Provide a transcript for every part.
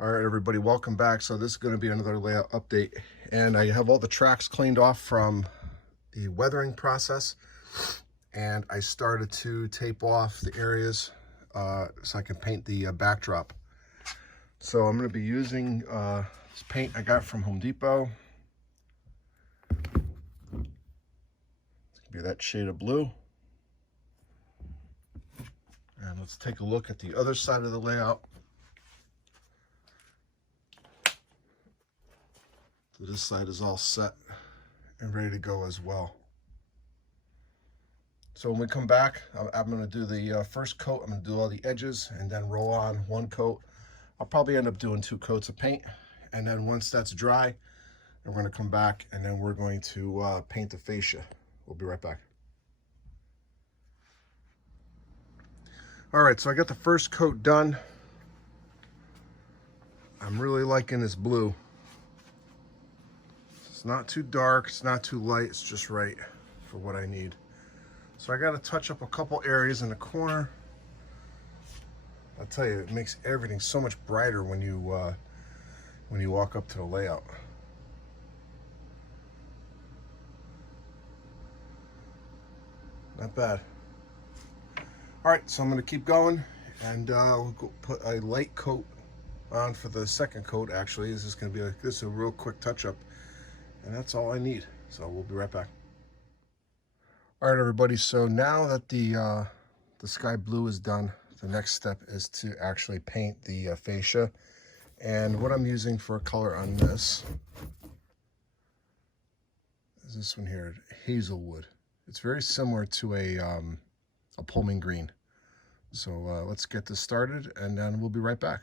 All right, everybody, welcome back. So this is going to be another layout update, and I have all the tracks cleaned off from the weathering process, and I started to tape off the areas so I can paint the backdrop. So I'm going to be using this paint I got from Home Depot. It's going to be that shade of blue. And let's take a look at the other side of the layout. So this side is all set and ready to go as well. So when we come back, I'm going to do the first coat. I'm going to do all the edges and then roll on one coat. I'll probably end up doing 2 coats of paint. And then once that's dry, we're going to come back and then we're going to paint the fascia. We'll be right back. All right, so I got the first coat done. I'm really liking this blue. It's not too dark, it's not too light, it's just right for what I need. So I got to touch up a couple areas in the corner. I'll tell you, it makes everything so much brighter when you walk up to the layout. Not bad. All right, so I'm going to keep going, and we'll go put a light coat on for the second coat. Actually, this is going to be this is a real quick touch-up, and that's all I need. So we'll be right back. All right, everybody. So now that the sky blue is done, the next step is to actually paint the fascia. And what I'm using for a color on this is this one here, Hazelwood. It's very similar to a Pullman green. So let's get this started, and then we'll be right back.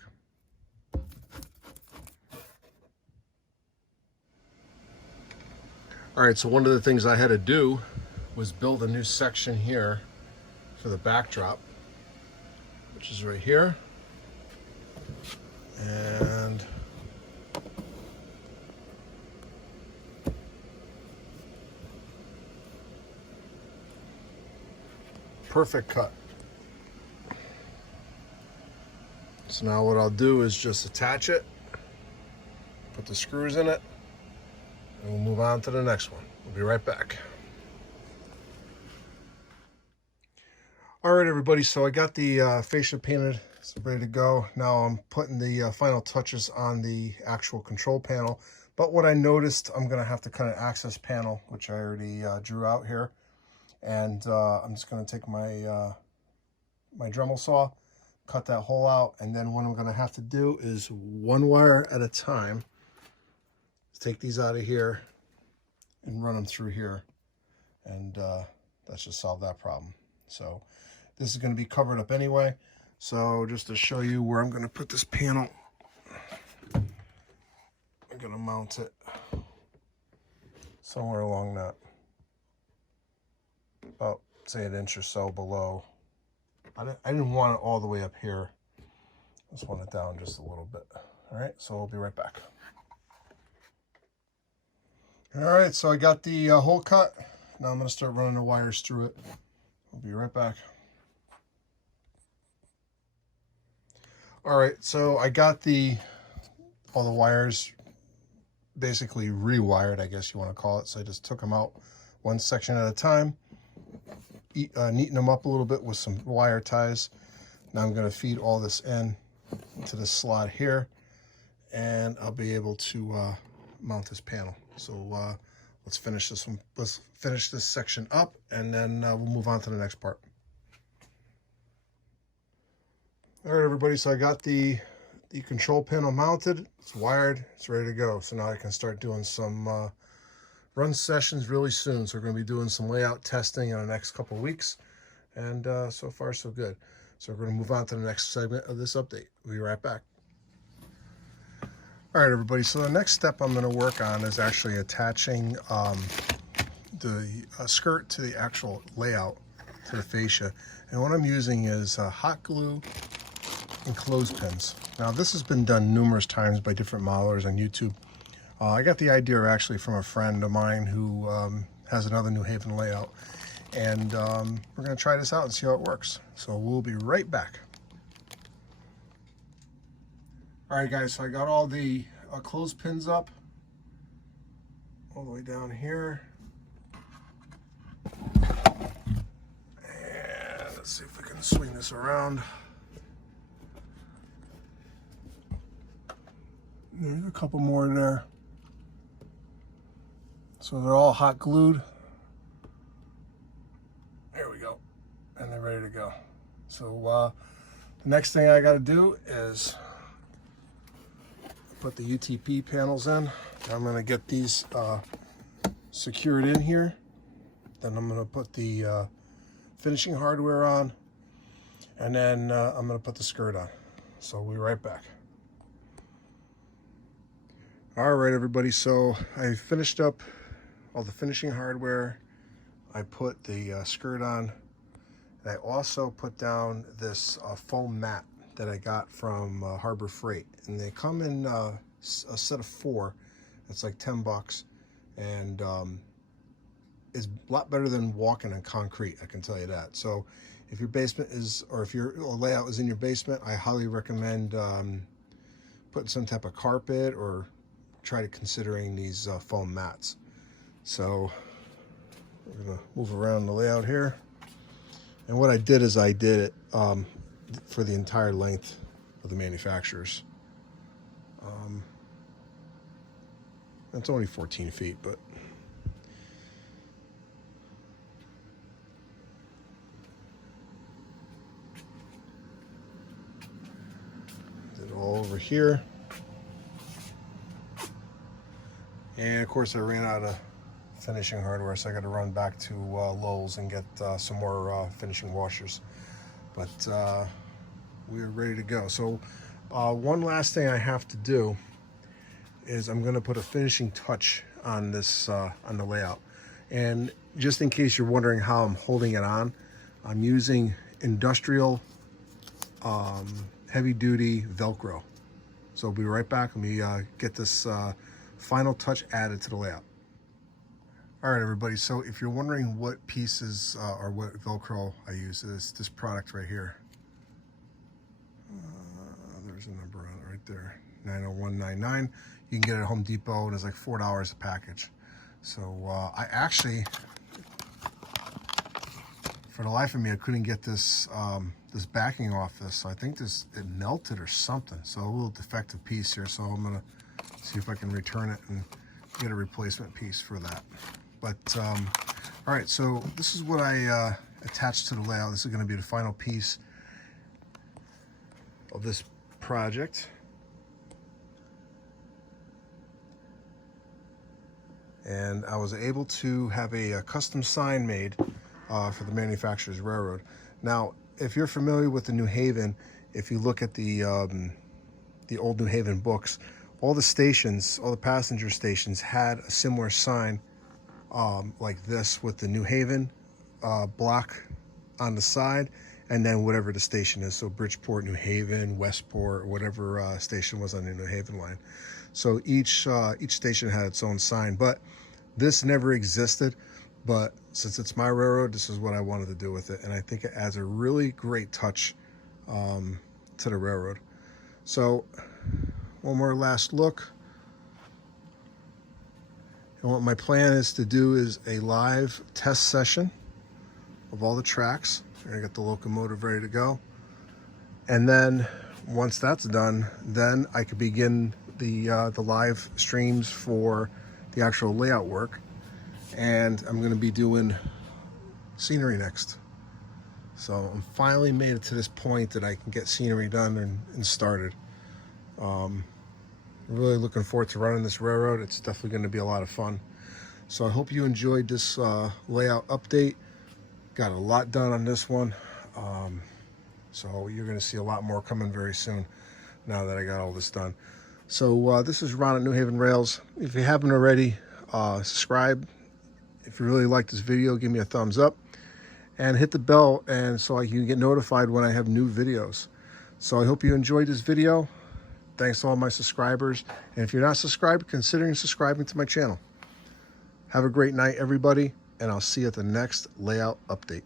All right, so one of the things I had to do was build a new section here for the backdrop, which is right here. And perfect cut. So now what I'll do is just attach it, put the screws in it, and we'll move on to the next one. We'll be right back. All right, everybody, so I got the fascia painted. It's ready to go. Now I'm putting the final touches on the actual control panel. But what I noticed, I'm going to have to cut an access panel, which I already drew out here. And I'm just going to take my my Dremel saw, cut that hole out, and then what I'm going to have to do is one wire at a time. Take these out of here and run them through here, and that should solve that problem. So this is going to be covered up anyway. So just to show you where I'm going to put this panel, I'm going to mount it somewhere along that, about say an inch or so below. I didn't want it all the way up here. I just want it down just a little bit. All right, so we'll be right back. All right, so I got the hole cut. Now I'm going to start running the wires through it. We'll be right back. All right, so I got all the wires basically rewired, I guess you want to call it. So I just took them out one section at a time, neaten them up a little bit with some wire ties. Now I'm going to feed all this into this slot here, and I'll be able to mount this panel. So let's finish this one. Let's finish this section up, and then we'll move on to the next part. All right, everybody, so I got the control panel mounted. It's wired. It's ready to go. So now I can start doing some run sessions really soon. So we're going to be doing some layout testing in the next couple of weeks. And so far, so good. So we're going to move on to the next segment of this update. We'll be right back. All right, everybody, so the next step I'm going to work on is actually attaching the skirt to the actual layout, to the fascia. And what I'm using is hot glue and clothespins. Now, this has been done numerous times by different modelers on YouTube. I got the idea actually from a friend of mine who has another New Haven layout. And we're going to try this out and see how it works. So we'll be right back. All right, guys, so I got all the clothespins up all the way down here. And let's see if we can swing this around. There's a couple more there. So they're all hot glued. There we go. And they're ready to go. So the next thing I got to do is put the UTP panels in. I'm going to get these secured in here. Then I'm going to put the finishing hardware on. And then I'm going to put the skirt on. So we'll be right back. All right, everybody. So I finished up all the finishing hardware. I put the skirt on. And I also put down this foam mat that I got from Harbor Freight. And they come in a set of 4. It's like $10. And it's a lot better than walking on concrete, I can tell you that. So if your basement is, or if your layout is in your basement, I highly recommend putting some type of carpet or try to considering these foam mats. So we're gonna move around the layout here. And what I did is I did it for the entire length of the manufacturers. It's only 14 feet, but did it all over here. And of course I ran out of finishing hardware, so I got to run back to Lowe's and get some more finishing washers. But we're ready to go. So one last thing I have to do is I'm going to put a finishing touch on this on the layout. And just in case you're wondering how I'm holding it on, I'm using industrial heavy-duty Velcro. So I'll be right back. Let me get this final touch added to the layout. All right, everybody. So if you're wondering what pieces or what Velcro I use, is this product right here. There's a number on it right there, 90199. You can get it at Home Depot, and it's like $4 a package. So I actually, for the life of me, I couldn't get this this backing off this. So I think it melted or something. So a little defective piece here. So I'm gonna see if I can return it and get a replacement piece for that. But all right, so this is what I attached to the layout. This is going to be the final piece of this project. And I was able to have a custom sign made for the manufacturer's railroad. Now, if you're familiar with the New Haven, if you look at the old New Haven books, all the stations, all the passenger stations had a similar sign like this with the New Haven block on the side, and then whatever the station is. So Bridgeport, New Haven, Westport, whatever station was on the New Haven line. So each station had its own sign, but this never existed. But since it's my railroad, this is what I wanted to do with it. And I think it adds a really great touch to the railroad. So one more last look. And what my plan is to do is a live test session of all the tracks. I got the locomotive ready to go. And then once that's done, then I could begin the live streams for the actual layout work. And I'm going to be doing scenery next. So I'm finally made it to this point that I can get scenery done and started. I'm really looking forward to running this railroad. It's definitely going to be a lot of fun. So I hope you enjoyed this layout update. Got a lot done on this one. So you're going to see a lot more coming very soon now that I got all this done. So this is Ron at New Haven Rails. If you haven't already, subscribe. If you really like this video, give me a thumbs up and hit the bell, and so I can get notified when I have new videos. So I hope you enjoyed this video. Thanks to all my subscribers. And if you're not subscribed, considering subscribing to my channel. Have a great night, everybody, and I'll see you at the next layout update.